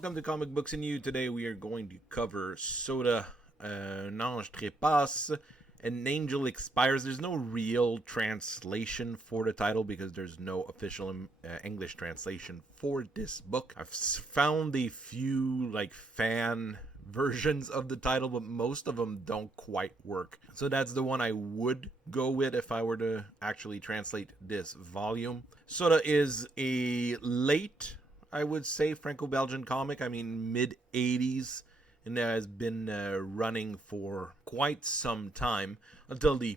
Welcome to Comic Books and You. Today we are going to cover Soda, Ange Trepasse, An Angel Expires. There's no real translation for the title because there's no official English translation for this book. I've found a few fan versions of the title, but most of them don't quite work. So that's the one I would go with if I were to actually translate this volume. Soda is a late, I would say, Franco-Belgian comic. I mean, mid-80s, and has been running for quite some time until the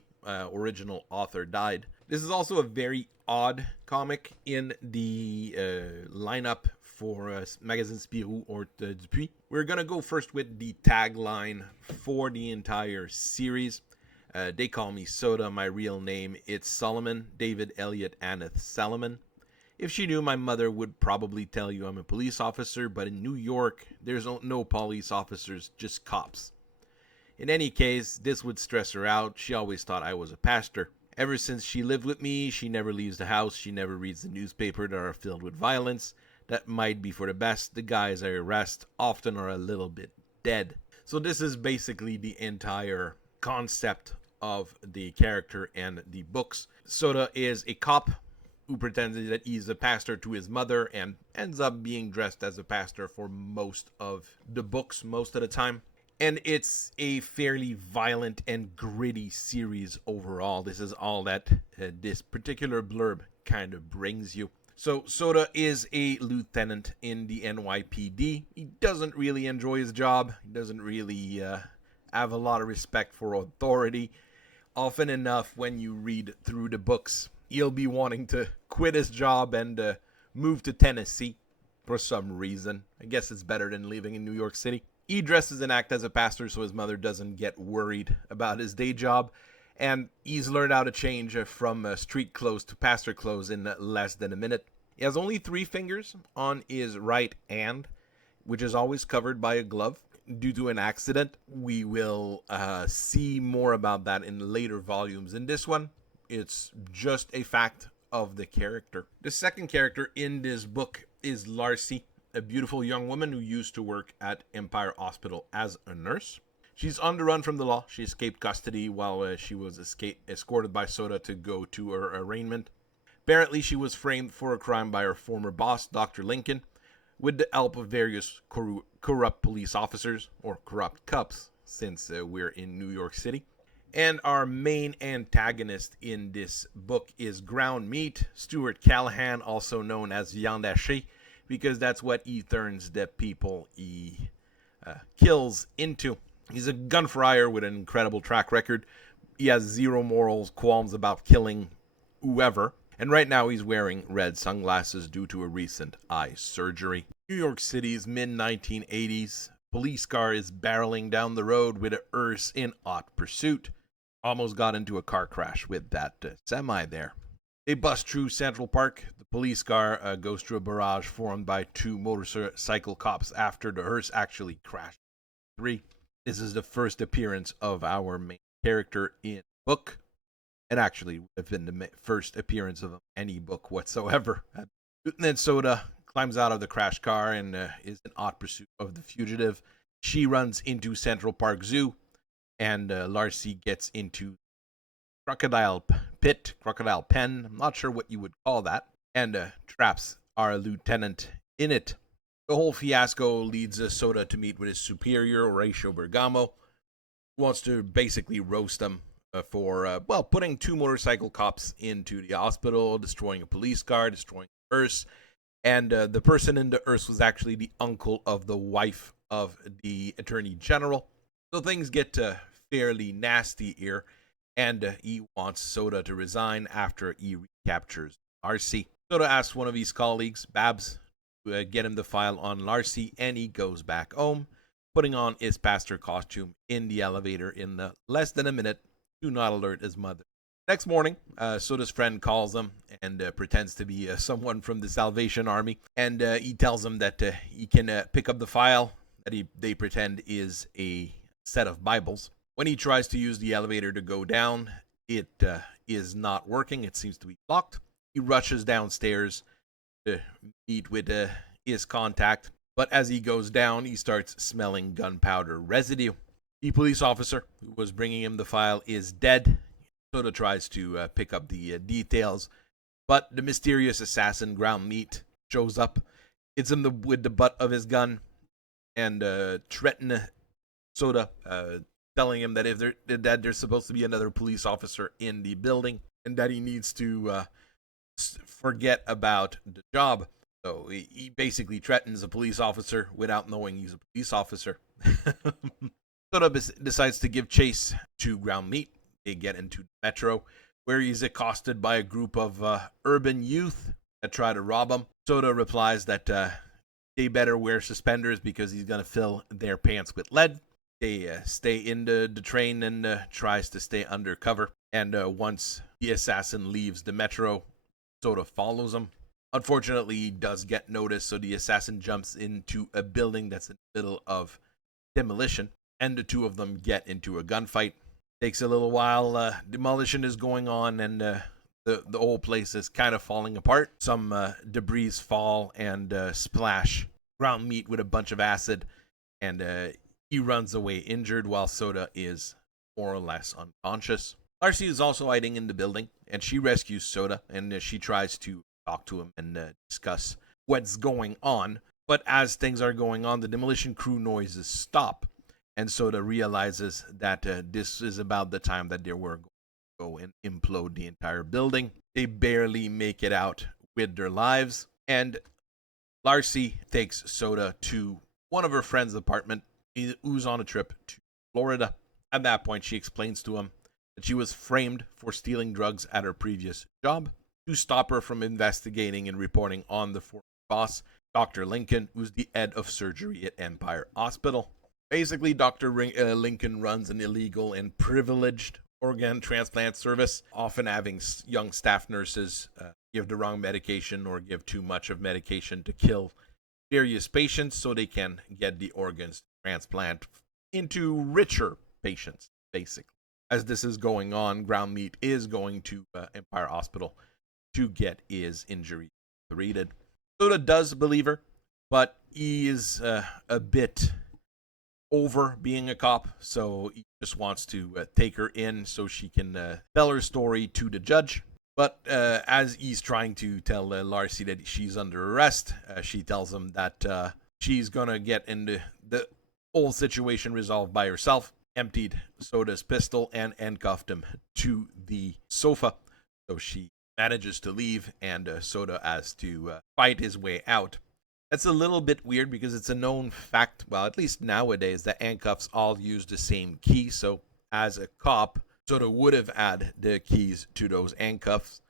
original author died. This is also a very odd comic in the lineup for magazine Spirou or Dupuis. We're going to go first with the tagline for the entire series. They call me Soda. My real name, it's Solomon, David Elliot Aneth Salomon. If she knew, my mother would probably tell you I'm a police officer, but in New York, there's no police officers, just cops. In any case, this would stress her out. She always thought I was a pastor. Ever since she lived with me, she never leaves the house. She never reads the newspaper that are filled with violence. That might be for the best. The guys I arrest often are a little bit dead. So this is basically the entire concept of the character and the books. Soda is a cop who pretends that he's a pastor to his mother and ends up being dressed as a pastor for most of the books, most of the time. And it's a fairly violent and gritty series overall. This is all that this particular blurb kind of brings you. So Soda is a lieutenant in the NYPD. He doesn't really enjoy his job. He doesn't really have a lot of respect for authority. Often enough, when you read through the books, he'll be wanting to quit his job and move to Tennessee for some reason. I guess it's better than living in New York City. He dresses and acts as a pastor so his mother doesn't get worried about his day job. And he's learned how to change from street clothes to pastor clothes in less than a minute. He has only 3 fingers on his right hand, which is always covered by a glove due to an accident. We will see more about that in later volumes. In this one, it's just a fact of the character. The second character in this book is Larcy, a beautiful young woman who used to work at Empire Hospital as a nurse. She's on the run from the law. She escaped custody while she was escorted by Soda to go to her arraignment. Apparently, she was framed for a crime by her former boss, Dr. Lincoln, with the help of various corrupt police officers, or corrupt cops, since we're in New York City. And our main antagonist in this book is Ground Meat, Stuart Callahan, also known as Viande Hachée, because that's what he turns the people he kills into. He's a gun friar with an incredible track record. He has zero morals, qualms about killing whoever. And right now he's wearing red sunglasses due to a recent eye surgery. New York City's mid-1980s. Police car is barreling down the road with a hearse in hot pursuit. Almost got into a car crash with that semi there. They bust through Central Park. The police car goes through a barrage formed by 2 motorcycle cops after the hearse actually crashed. 3. This is the first appearance of our main character in the book. And actually would have been the first appearance of any book whatsoever. Lieutenant Soda climbs out of the crash car and is in hot pursuit of the fugitive. She runs into Central Park Zoo, and Larcy gets into crocodile pen, I'm not sure what you would call that, and traps our lieutenant in it. The whole fiasco leads Soda to meet with his superior, Horatio Bergamo, who wants to basically roast him for putting 2 motorcycle cops into the hospital, destroying a police car, destroying a hearse, and the person in the hearse was actually the uncle of the wife of the Attorney General. So things get fairly nasty here, and he wants Soda to resign after he recaptures Larcy. Soda asks one of his colleagues, Babs, to get him the file on Larcy, and he goes back home, putting on his pastor costume in the elevator in less than a minute. Do not alert his mother. Next morning, Soda's friend calls him and pretends to be someone from the Salvation Army, and he tells him that he can pick up the file that they pretend is a set of Bibles. When he tries to use the elevator to go down, it is not working. It seems to be locked. He rushes downstairs to meet with his contact, But as he goes down, he starts smelling gunpowder residue. The police officer who was bringing him the file is dead. Soda tries to pick up the details, but the mysterious assassin, Ground Meat, shows up, hits him with the butt of his gun, and threatens Soda, telling him that there's supposed to be another police officer in the building, and that he needs to forget about the job. So he basically threatens a police officer without knowing he's a police officer. Soda decides to give chase to Ground Meat. They get into the metro, where he's accosted by a group of urban youth that try to rob him. Soda replies that they better wear suspenders because he's going to fill their pants with lead. They stay in the train and tries to stay undercover. And once the assassin leaves the metro, Soda follows him. Unfortunately, he does get noticed, so the assassin jumps into a building that's in the middle of demolition, and the two of them get into a gunfight. Takes a little while. Demolition is going on, and the whole place is kind of falling apart. Some debris fall and splash Ground Meat with a bunch of acid, and he runs away injured while Soda is more or less unconscious. Larcy is also hiding in the building, and she rescues Soda, and she tries to talk to him and discuss what's going on. But as things are going on, the demolition crew noises stop, and Soda realizes that this is about the time that they were going to go and implode the entire building. They barely make it out with their lives, and Larcy takes Soda to one of her friend's apartment, who's on a trip to Florida. At that point, she explains to him that she was framed for stealing drugs at her previous job. To stop her from investigating and reporting on the former boss, Dr. Lincoln, who's the head of surgery at Empire Hospital. Basically, Dr. Lincoln runs an illegal and privileged organ transplant service, often having young staff nurses give the wrong medication or give too much of medication to kill various patients so they can get the organs transplant into richer patients, basically. As this is going on, Ground Meat is going to Empire Hospital to get his injury treated. Soda does believe her, but he is a bit over being a cop, so he just wants to take her in so she can tell her story to the judge. But as he's trying to tell Larcy that she's under arrest, she tells him that she's going to get into the whole situation resolved by herself, emptied Soda's pistol, and handcuffed him to the sofa. So she manages to leave, and Soda has to fight his way out. That's a little bit weird because it's a known fact, well, at least nowadays, that handcuffs all use the same key. So as a cop, Soda would have had the keys to those handcuffs,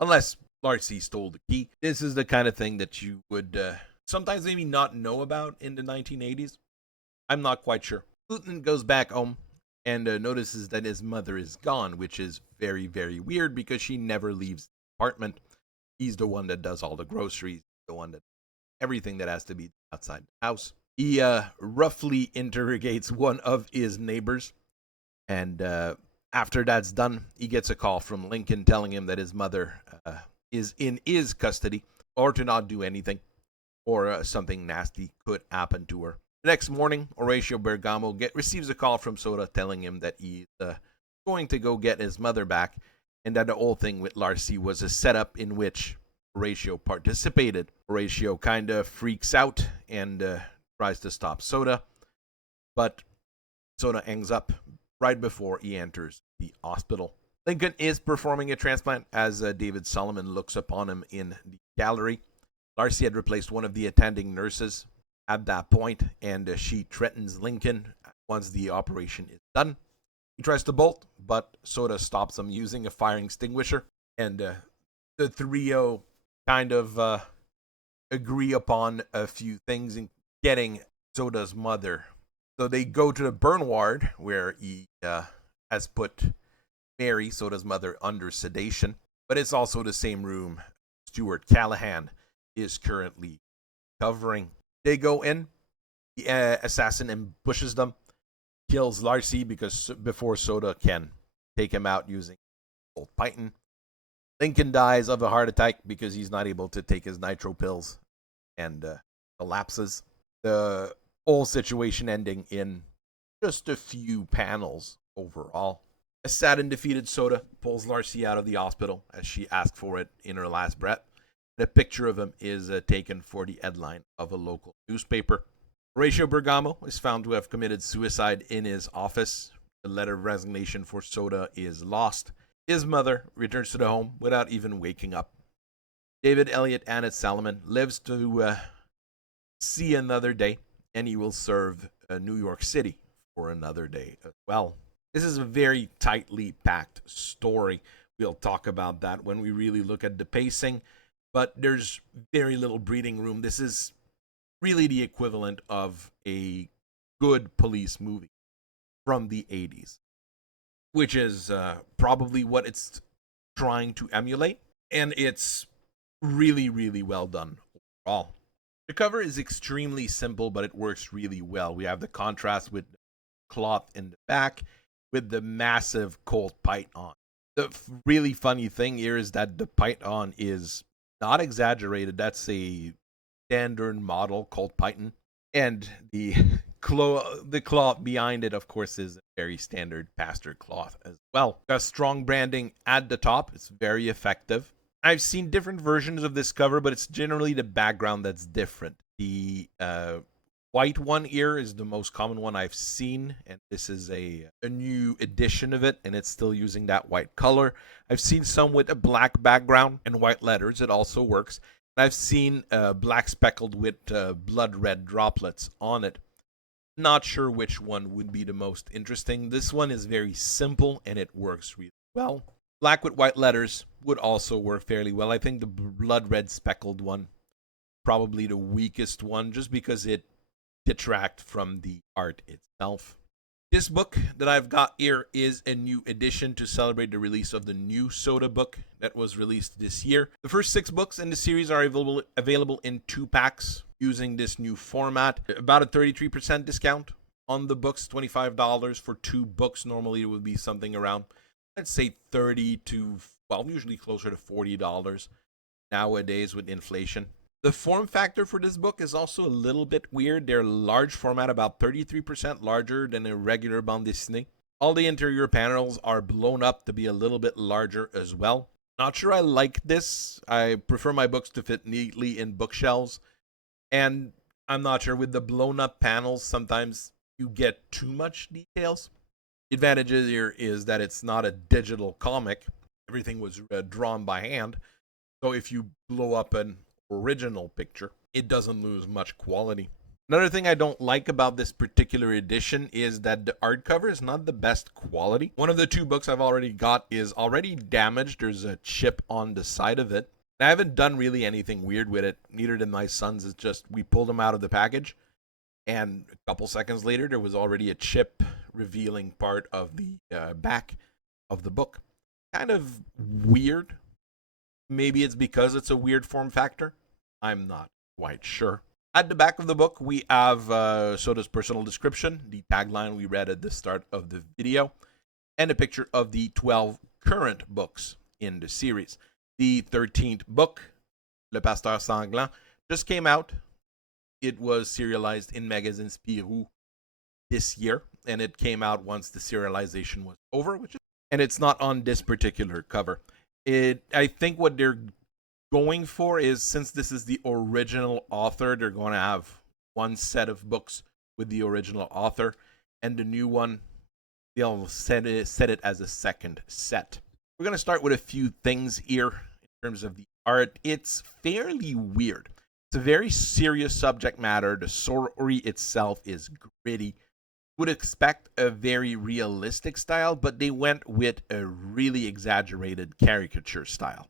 unless Larcy stole the key. This is the kind of thing that you would sometimes maybe not know about in the 1980s. I'm not quite sure. Lieutenant goes back home and notices that his mother is gone, which is very, very weird because she never leaves the apartment. He's the one that does all the groceries, the one that everything that has to be outside the house. He roughly interrogates one of his neighbors, and after that's done, he gets a call from Lincoln telling him that his mother is in his custody, or to not do anything, or something nasty could happen to her. The next morning, Horatio Bergamo receives a call from Soda telling him that he's going to go get his mother back, and that the whole thing with Larcy was a setup in which Horatio participated. Horatio kind of freaks out and tries to stop Soda, but Soda hangs up right before he enters the hospital. Lincoln is performing a transplant as David Solomon looks upon him in the gallery. Larcy had replaced one of the attending nurses at that point, and she threatens Lincoln once the operation is done. He tries to bolt, but Soda stops him using a fire extinguisher, and the trio kind of agree upon a few things in getting Soda's mother. So they go to the burn ward where he has put Mary, Soda's mother, under sedation, but it's also the same room Stuart Callahan is currently covering. They go in, the assassin ambushes them, kills Larcy before Soda can take him out using Old Python. Lincoln dies of a heart attack because he's not able to take his nitro pills and collapses. The whole situation ending in just a few panels overall. A sad and defeated Soda pulls Larcy out of the hospital as she asked for it in her last breath. And a picture of him is taken for the headline of a local newspaper. Horatio Bergamo is found to have committed suicide in his office. The letter of resignation for Soda is lost. His mother returns to the home without even waking up. David Elliott Annette Salomon lives to see another day, and he will serve New York City for another day as well. This is a very tightly packed story. We'll talk about that when we really look at the pacing, but there's very little breathing room. This is really the equivalent of a good police movie from the 80s, which is probably what it's trying to emulate, and it's really, really well done overall. The cover is extremely simple, but it works really well. We have the contrast with the cloth in the back with the massive Colt python. The really funny thing here is that the python is not exaggerated. That's a standard model Colt python. And the cloth behind it, of course, is a very standard pastor cloth as well. Got strong branding at the top. It's very effective. I've seen different versions of this cover, but it's generally the background that's different. The white one here is the most common one I've seen, and this is a new edition of it, and it's still using that white color. I've seen some with a black background and white letters. It also works. And I've seen black speckled with blood red droplets on it. Not sure which one would be the most interesting. This one is very simple, and it works really well. Black with white letters would also work fairly well. I think the blood red speckled one, probably the weakest one, just because it detract from the art itself. This book that I've got here is a new edition to celebrate the release of the new Soda book that was released this year. The first 6 books in the series are available in 2 packs using this new format. About a 33% discount on the books, $25 for 2 books. Normally it would be something around, let's say $30 to, well, usually closer to $40 nowadays with inflation. The form factor for this book is also a little bit weird. They're large format, about 33% larger than a regular bande dessinée. All the interior panels are blown up to be a little bit larger as well. Not sure I like this. I prefer my books to fit neatly in bookshelves. And I'm not sure, with the blown up panels, sometimes you get too much details. The advantage here is that it's not a digital comic. Everything was drawn by hand. So if you blow up an original picture, it doesn't lose much quality. Another thing I don't like about this particular edition is that the art cover is not the best quality. One of the 2 books I've already got is already damaged. There's a chip on the side of it. I haven't done really anything weird with it. Neither did my sons. It's just we pulled them out of the package, and a couple seconds later there was already a chip revealing part of the back of the book. Kind of weird. Maybe it's because it's a weird form factor. I'm not quite sure. At the back of the book, we have Soda's personal description, the tagline we read at the start of the video, and a picture of the 12 current books in the series. The 13th book, Le Pasteur Sanglant, just came out. It was serialized in magazine Spirou this year, and it came out once the serialization was over, and it's not on this particular cover. I think what they're going for is, since this is the original author, they're going to have one set of books with the original author, and the new one, they'll set it as a second set. We're going to start with a few things here in terms of the art. It's fairly weird. It's a very serious subject matter. The story itself is gritty. Would expect a very realistic style, but they went with a really exaggerated caricature style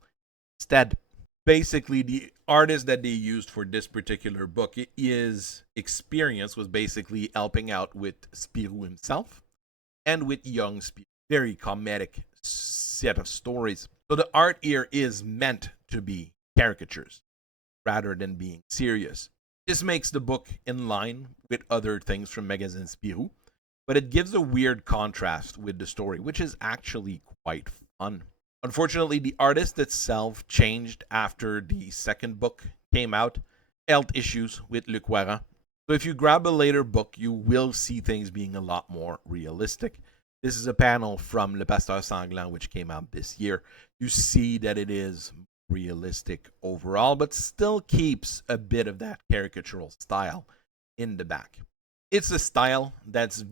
instead. Basically, the artist that they used for this particular book was basically helping out with Spirou himself and with young Spirou. Very comedic set of stories. So the art here is meant to be caricatures rather than being serious. This makes the book in line with other things from magazine Spirou, but it gives a weird contrast with the story, which is actually quite fun. Unfortunately, the artist itself changed after the second book came out. Health issues with Le Coirant. So if you grab a later book, you will see things being a lot more realistic. This is a panel from Le Pasteur Sanglant, which came out this year. You see that it is realistic overall, but still keeps a bit of that caricatural style in the back. It's a style that's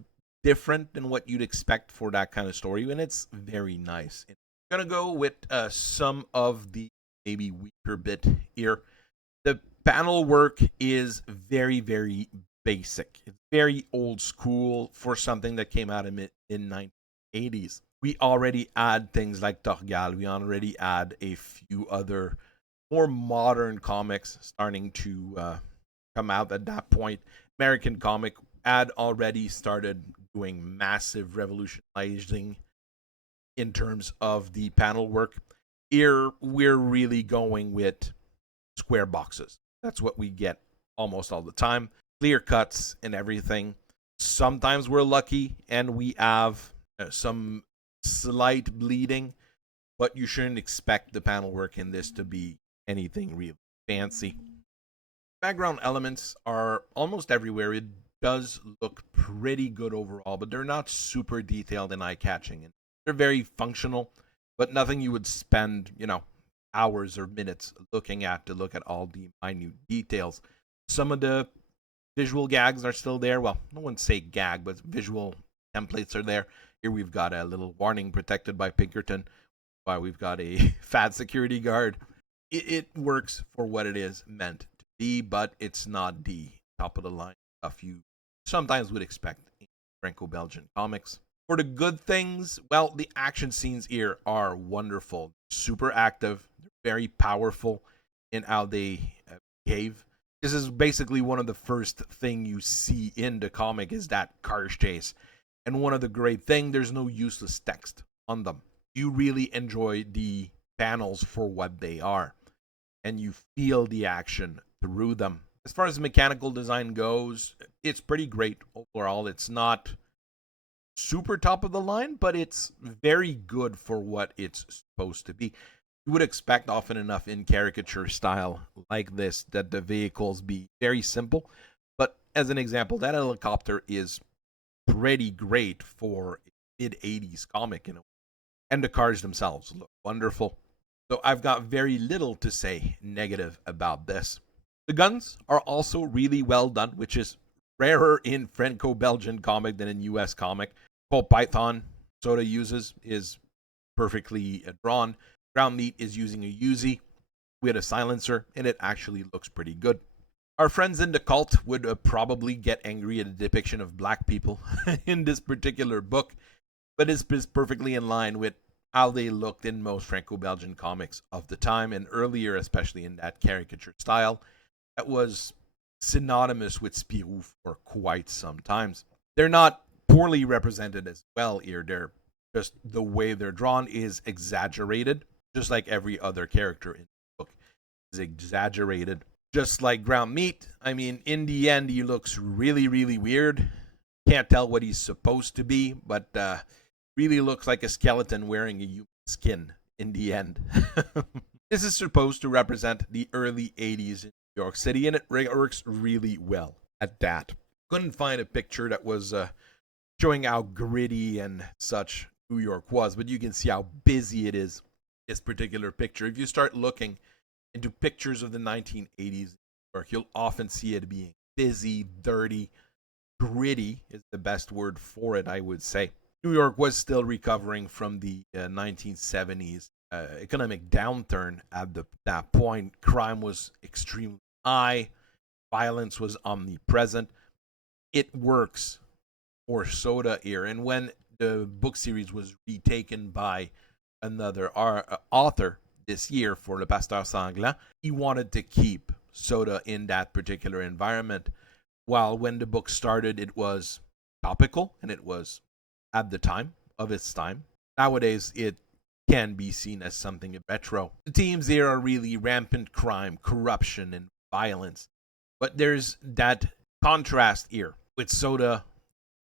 different than what you'd expect for that kind of story, and it's very nice. I'm going to go with some of the maybe weaker bit here. The panel work is very, very basic. It's very old school for something that came out in 1980s. We already add things like Torgal. We already add a few other more modern comics starting to come out at that point. American comic had already started doing massive revolutionizing in terms of the panel work. Here, we're really going with square boxes. That's what we get almost all the time. Clear cuts and everything. Sometimes we're lucky and we have some slight bleeding, but you shouldn't expect the panel work in this to be anything really fancy. Background elements are almost everywhere. It does look pretty good overall, but they're not super detailed and eye-catching. They're very functional, but nothing you would spend, hours or minutes looking at to look at all the minute details. Some of the visual gags are still there. Well, I wouldn't say gag, but visual templates are there. Here we've got a little warning protected by Pinkerton. While we've got a fat security guard. It works for what it is meant to be, but it's not the top of the line stuff you sometimes would expect in Franco-Belgian comics. For the good things, well, the action scenes here are wonderful. Super active. They're very powerful in how they behave. This is basically one of the first thing you see in the comic is that car chase. And one of the great things, there's no useless text on them. You really enjoy the panels for what they are. And you feel the action through them. As far as the mechanical design goes, it's pretty great overall. It's not super top of the line, but it's very good for what it's supposed to be. You would expect often enough in caricature style like this that the vehicles be very simple. But as an example, that helicopter is pretty great for a mid-80s comic. And the cars themselves look wonderful. So I've got very little to say negative about this. The guns are also really well done, which is rarer in Franco-Belgian comic than in US comic. Colt Python Soda uses is perfectly drawn. Ground Meat is using a Uzi with a silencer, and it actually looks pretty good. Our friends in the cult would probably get angry at the depiction of black people in this particular book, but it's perfectly in line with how they looked in most Franco-Belgian comics of the time, and earlier, especially in that caricature style, that was synonymous with Spirou for quite some times. They're not poorly represented as well here. They're just the way they're drawn is exaggerated, just like every other character in the book is exaggerated. Just like Ground Meat, I mean, in the end, he looks really, really weird. Can't tell what he's supposed to be, but really looks like a skeleton wearing a human skin in the end. This is supposed to represent the early 80s in New York City, and it works really well at that. Couldn't find a picture that was showing how gritty and such New York was, but you can see how busy it is, this particular picture. If you start looking into pictures of the 1980s in New York, you'll often see it being busy, dirty, gritty is the best word for it, I would say. New York was still recovering from the 1970s economic downturn at that point. Crime was extremely high. Violence was omnipresent. It works for Soda here. And when the book series was retaken by another author this year for Le Pasteur Sanglant, he wanted to keep Soda in that particular environment. While when the book started, it was topical and it was at the time of its time. Nowadays, it can be seen as something retro. The themes here are really rampant crime, corruption, and violence. But there's that contrast here with Soda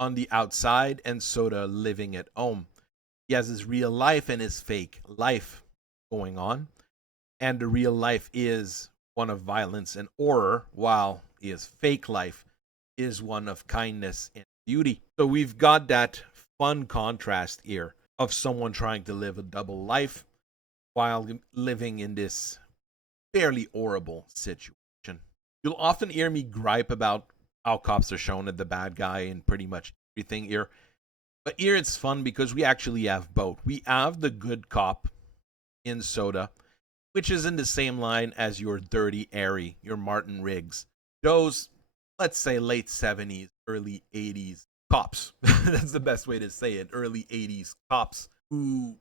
on the outside and Soda living at home. He has his real life and his fake life going on. And the real life is one of violence and horror, while his fake life is one of kindness and beauty. So we've got that fun contrast here of someone trying to live a double life while living in this fairly horrible situation. You'll often hear me gripe about how cops are shown as the bad guy in pretty much everything here. But here it's fun because we actually have both. We have the good cop in Soda, which is in the same line as your Dirty Harry, your Martin Riggs. Those, let's say, late 70s, early 80s cops. That's the best way to say it. Early 80s cops who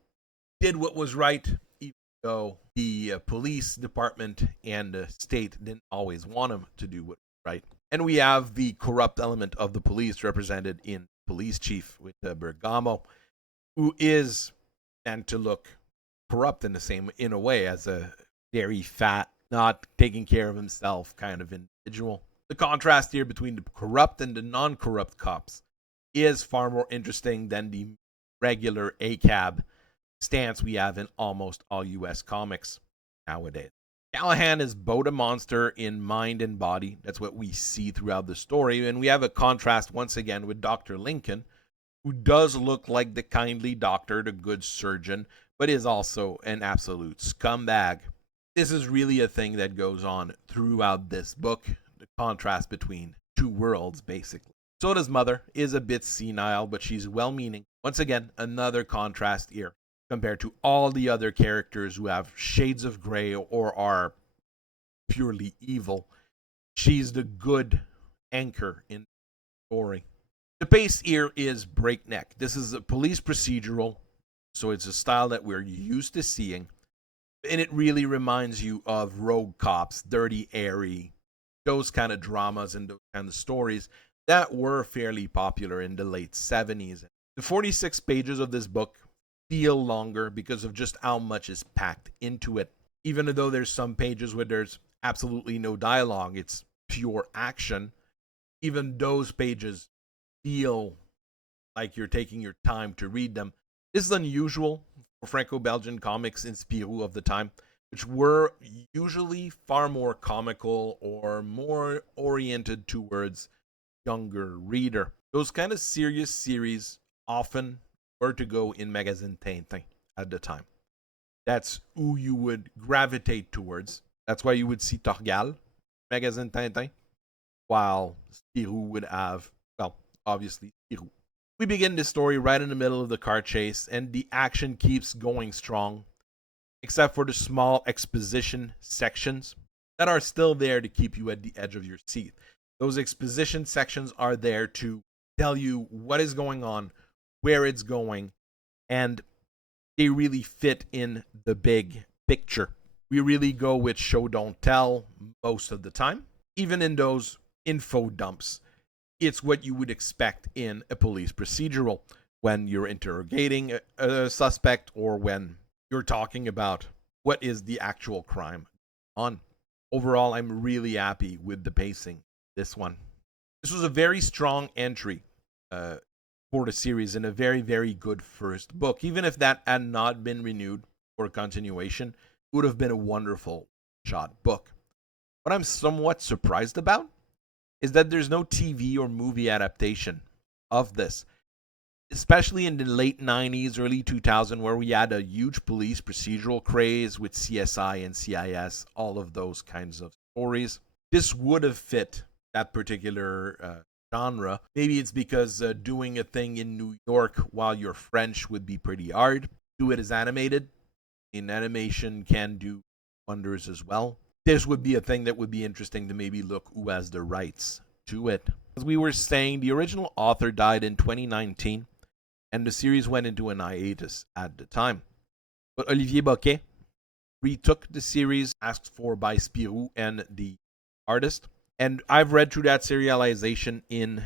did what was right, even though the police department and the state didn't always want them to do what was right. And we have the corrupt element of the police represented in police chief with Bergamo, who is meant to look corrupt in a way as a very fat, not taking care of himself kind of individual. The contrast here between the corrupt and the non-corrupt cops is far more interesting than the regular ACAB stance we have in almost all US comics nowadays. Callahan is both a monster in mind and body. That's what we see throughout the story. And we have a contrast once again with Dr. Lincoln, who does look like the kindly doctor, the good surgeon, but is also an absolute scumbag. This is really a thing that goes on throughout this book, the contrast between two worlds, basically. Soda's mother is a bit senile, but she's well-meaning. Once again, another contrast here compared to all the other characters who have shades of gray or are purely evil. She's the good anchor in the story. The pace here is breakneck. This is a police procedural, so it's a style that we're used to seeing. And it really reminds you of Rogue Cops, Dirty Harry, those kind of dramas and those kind of stories that were fairly popular in the late 70s. The 46 pages of this book feel longer because of just how much is packed into it. Even though there's some pages where there's absolutely no dialogue, it's pure action. Even those pages feel like you're taking your time to read them. This is unusual for Franco-Belgian comics in Spirou of the time, which were usually far more comical or more oriented towards younger reader. Those kind of serious series often were to go in Magazine Tintin at the time. That's who you would gravitate towards. That's why you would see Torgal, Magazine Tintin, while Spirou would have, well, obviously Spirou. We begin this story right in the middle of the car chase, and the action keeps going strong, except for the small exposition sections that are still there to keep you at the edge of your seat. Those exposition sections are there to tell you what is going on, where it's going, and they really fit in the big picture. We really go with show don't tell most of the time. Even in those info dumps, it's what you would expect in a police procedural when you're interrogating a suspect or when you're talking about what is the actual crime on. Overall, I'm really happy with the pacing. This one. This was a very strong entry for the series and a very, very good first book. Even if that had not been renewed for a continuation, it would have been a wonderful shot book. What I'm somewhat surprised about is that there's no TV or movie adaptation of this, especially in the late 90s, early 2000s, where we had a huge police procedural craze with CSI and CIS, all of those kinds of stories. This would have fit that particular genre. Maybe it's because doing a thing in New York while you're French would be pretty hard. Do it as animated. In animation can do wonders as well. This would be a thing that would be interesting to maybe look who has the rights to it. As we were saying, the original author died in 2019, and the series went into an hiatus at the time. But Olivier Boquet retook the series asked for by Spirou and the artist. And I've read through that serialization in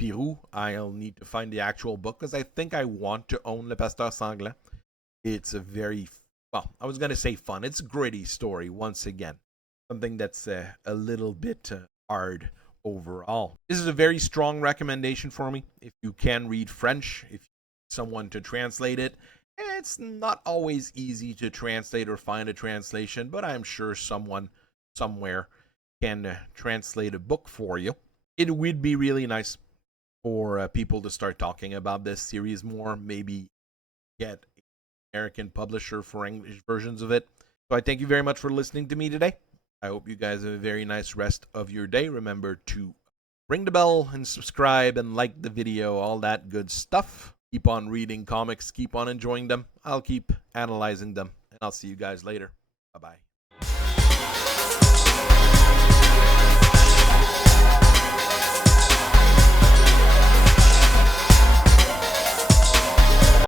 Spirou. I'll need to find the actual book because I think I want to own Le Pasteur Sanglant. It's a very, well, I was going to say fun. It's a gritty story once again. Something that's a little bit hard overall. This is a very strong recommendation for me. If you can read French, if you need someone to translate it, it's not always easy to translate or find a translation, but I'm sure someone somewhere can translate a book for you. it would be really nice for people to start talking about this series more. Maybe get an American publisher for English versions of it. So I thank you very much for listening to me today. I hope you guys have a very nice rest of your day. Remember to ring the bell and subscribe and like the video, all that good stuff. Keep on reading comics, keep on enjoying them. I'll keep analyzing them, and I'll see you guys later. Bye-bye.